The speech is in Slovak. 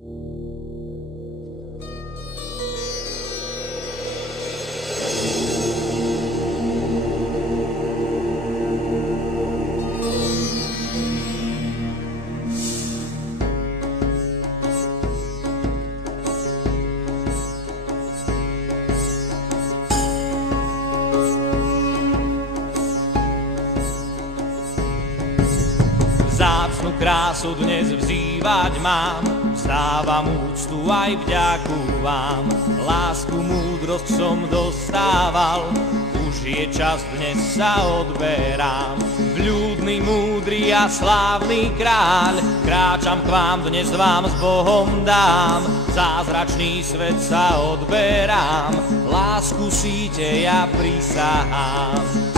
Vzácnu krásu dnes vzývať mám, vzdávam úctu aj vďaku vám. Lásku, múdrosť som dostával, už je čas, dnes sa odberám. Vľúdny, múdry a slávny kráľ, kráčam k vám, dnes vám s Bohom dám. Zázračný svet sa odberám, lásku síte ja prisahám.